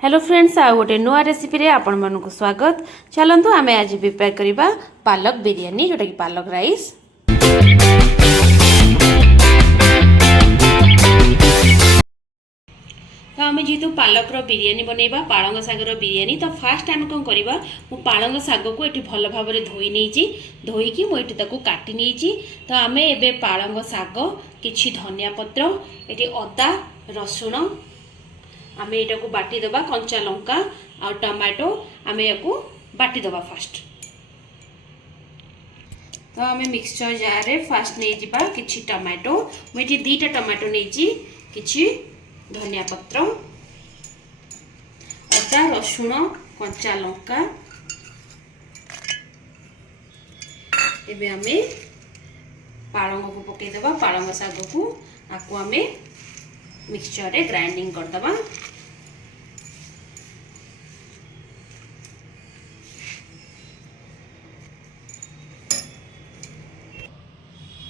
Hello friends आ गोटे नुआ recipe रे आपण मानक स्वागत। चलंतु आमे आज प्रिपेयर करिबा पालक बिरयानी जोटा कि पालक राइस। तो आमे जेतु पालक रो बिरयानी बनेबा पालंग साग रो बिरयानी तो फास्ट आमे कोन करिबा मु पालंग साग को एठी भलो भाबरे धोई नेची धोई की मु एठी ताको काटी नेची। तो आमे एबे पालंग साग किछि धनिया पत्र एठी अदा रसुण आमे एटा को बाटी दबा कंचा लंका आ टमाटो आमे याकू बाटी दबा फास्ट। तो आमे मिक्सचर जार रे फास्ट नै जिबा किछि टमाटो मेटी दीटा टमाटो नेची किछि धनिया पत्र अदा रसुण कंचा लंका एबे आमे पालंग को पके दबा पालंग साग को आकू आमे मिक्सचर रे ग्राइंडिंग कर दबा।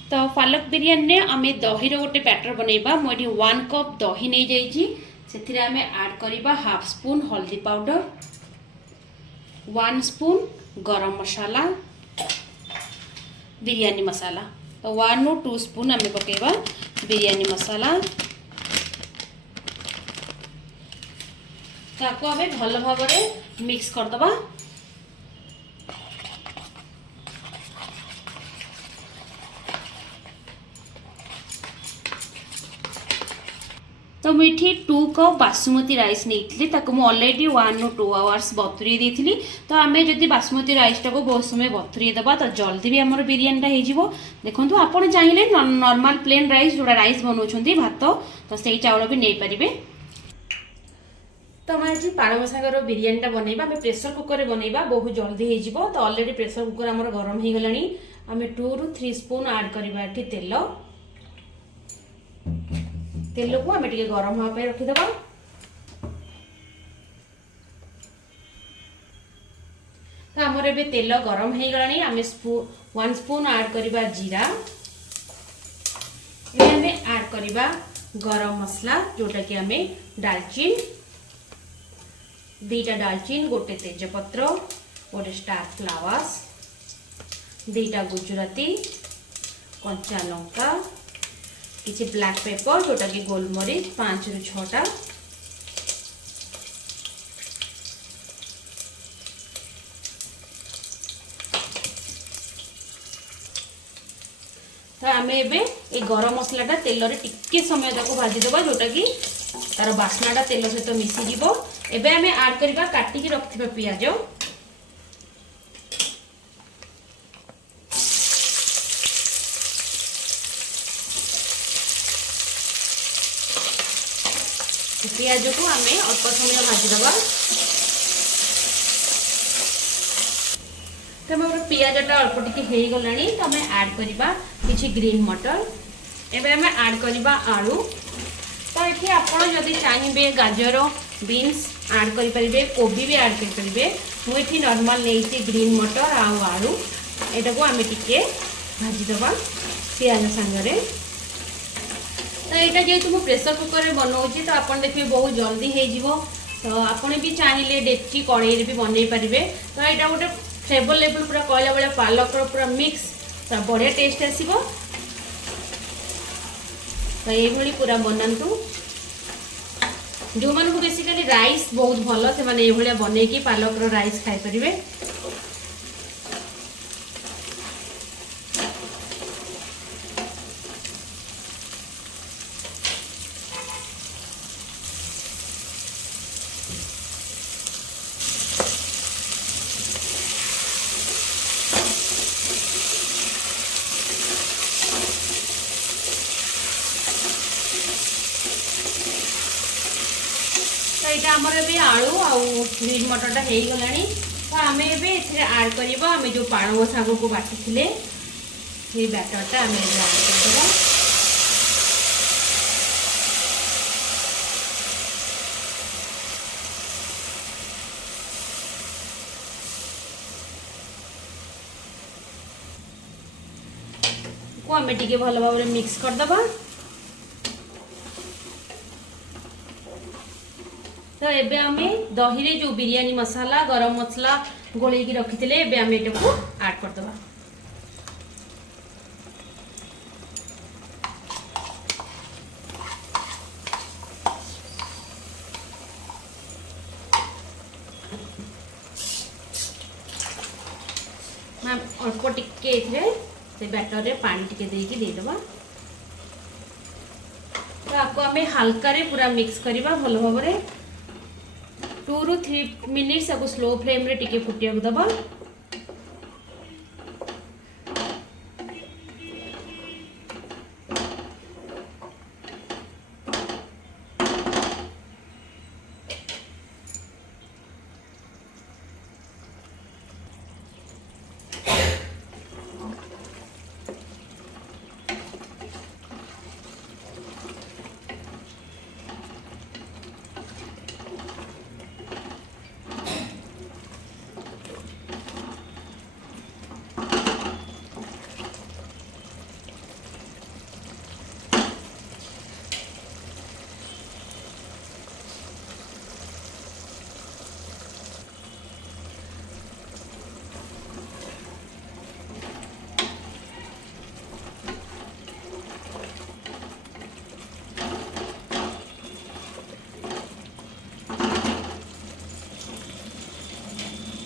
तो पालक बिरयानी ने आमे दही रो गोटे बैटर बनेबा मोठी 1 कप दही नै जाईची सेथिरे आमे ऐड करबा हाफ स्पून हल्दी पाउडर 1 स्पून गरम मसाला बिरयानी मसाला तो 1 और 2 स्पून आमे पकेबा बिरयानी मसाला ताको आमे भलो भाबरे मिक्स कर दबा। तो मुझे 2 कप बासमती राइस नहीं ताको मु ऑलरेडी 1 और 2 आवर्स बतुरी देथिली। तो आमे जदि बासमती राइस टाको बहुत समय बतुरी देबा तो जल्दी भी हमर बिरयानी टा हे जिवो। देखंतु आपण चाहिले नॉर्मल प्लेन राइस जोड़ा राइस बनौछंती भात तो सेई चावल भी नै परिबे। तो हम आज पालंग साग रो बिरयानी टा बनेबा आमे प्रेशर कुकर रे बनेबा बहुत जल्दी हे जिवो। तो ऑलरेडी प्रेशर कुकर हमर गरम हे गलानी आमे 2 रु 3 स्पून ऐड करबा एठी तेल को आमे टिके गरम होआ पे रखि दबा। तो हमर एबे तेल गरम हे गलानी आमे 1 स्पून ऐड करबा जीरा एबे आमे ऐड करबा गरम मसला जोटा कि आमे दालचीन दीटा दालचीन गोटे तेज पत्र गोटे स्टार फ्लावर्स दीटा गुजराती कंचा लंका किसी ब्लैक पेपर जोटा कि गोलमरीच 5 रु 6टा तो आमे एबे ए गरम मसलाटा तेल रे टिके समय ताको भाजी दबा जोटा कि तार बास्नाटा तेल सहित मिसी जीवो। एबे आमे ऐड करबा काटी की रखथिबा पियाज पियाज को आमे अल्प समय भाजी दबा। तो हमर पियाजटा अल्प टिके हे गलानी तो आमे ऐड करबा किछि ग्रीन मटर एबे आमे ऐड करबा आलू। तो ये आपड़ जदि चाहिए गाजर बीन्स ऐड करें कोबी भी ऐड करें मुझे नॉर्मल नहीं ग्रीन मटर आलू एटा को आमे टिके भाजी दबा पियाज सांगरे। तो यहाँ जेहेतु मुझे प्रेशर कुकर में बनाऊँगी तो आप देखिए बहुत जल्दी हो। तो आपने भी चाहिए डेक्ची कड़े भी बनई पारे। तो यहाँ गोटे फ्लेवर लेवल पूरा कहला बेले पालक पूरा मिक्स तो बढ़िया टेस्ट आसो। तो ये पूरा बनातु जो मान को बेसिकली राइस बहुत भल से माने ये बनई पालक रो राइस खाई परिवे। तो यहाँ आमर ए आलू आ ग्रीन मटरटा हो गलानी। तो आम ऐड करवा आम जो पालंग साग को बाटी बैटरटा आम ऐड करदे। को आम टिके भल भाव मिक्स करदबा। तो एबे आमे दही रे जो बिरयानी मसाला गरम मसला गोले की रखी थिले एबे आमे एटा को ऐड कर दबा। मैम अल्प टिके इथरे से बैटर रे पानी टिके देकी दे दबा। तो आपको हमें हल्का रे पूरा मिक्स करबा भलो भाबरे 2 ରୁ 3 मिनिट्स आपको स्लो फ्लेम रे टिके फुटिया दबा।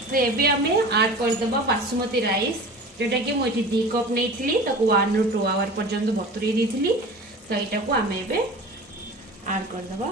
तो एबे हमें ऐड कर दबा बासमती राइस जोटा कि मुझे 2 कप नहीं थी 1 ରୁ 2 आवर पर्यंत बतुरे दी थी। तो यहाँ को आम एबे ऐड कर दबा।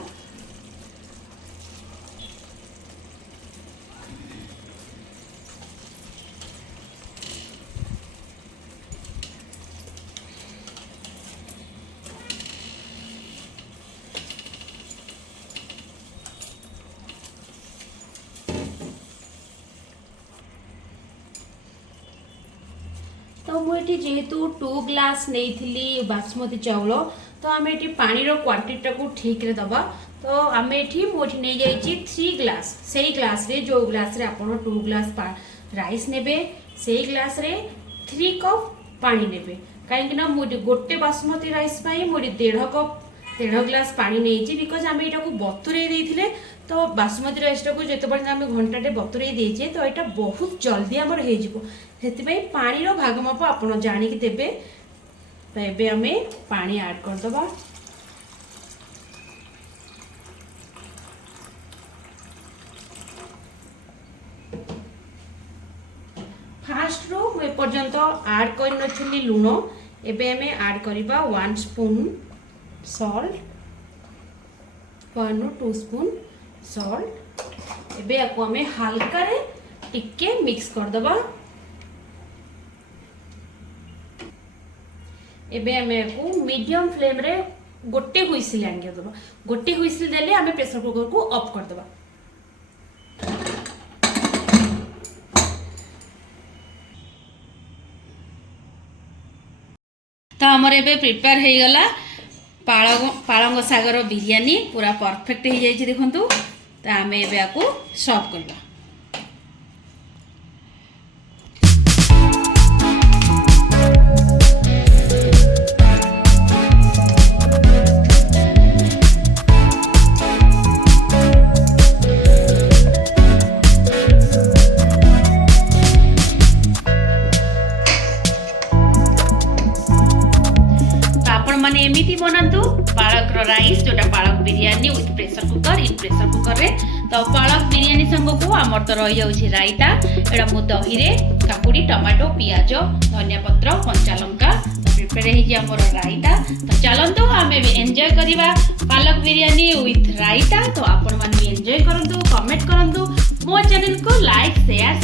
तो मुझे जेहेतु 2 ग्लास नहीं थी बासमती चाउल तो आम ये पानी क्वांटिटी को ठीक रे दबा। तो आम ये मुझे नहीं जाइए 3 ग्लास से ग्लास रे जो ग्लास रे आप 2 ग्लास राइस नेबे से ग्लास रे 3 कप पानी नेबे कहीं मुझे गोटे बासमती राइस मुझे 1.5 ग्लास पानी नहीं बिकज आम यहाँ को बतुरे देते। तो बासमती राइस टाक जो आम घंटाटे बतुरे देचे तो यहाँ बहुत जल्दी आमर हो पानी भागमाप आप जाणिकी देवे। तो ये आम पानी ऐड करदबा। फास्ट रू एपर्यंत ऐड कर लुण एबे आम ऐड करबा 1 स्पून सॉल्ट 1 ରୁ 2 स्पून सॉल्ट। एबे आपको आम हल्का रे टिके मिक्स करदबा। एबे आम को मीडियम फ्लेम रे गोटे हुइसिल आनिया दबा। गोटे हुइसिल देले आम प्रेशर कुकर को ऑफ करदबा। तो आमर एबे प्रिपेयर हो गला पालंग सागर बिरयानी पूरा परफेक्ट हो जाइए देखंतु। तो आम एबे आकु सर्व करबा। माने एमिति बनातु पालक राइस जोटा पालक biryani with pressure cooker in pressure cooker रे। तो पालक बिरयानी संग को आमर तो रही जाउछि रायता एडा मु दही रे काकुडी टमाटो पियाज धनिया पत्र कंचा लंका तो प्रिपेयर हे जे आमर रायता। तो चलंतु आमे भी एन्जॉय करिबा पालक बिरयानी विथ रायता। तो आपण माने एन्जॉय करंतु कमेंट करंतु मो चैनल को लाइक शेयर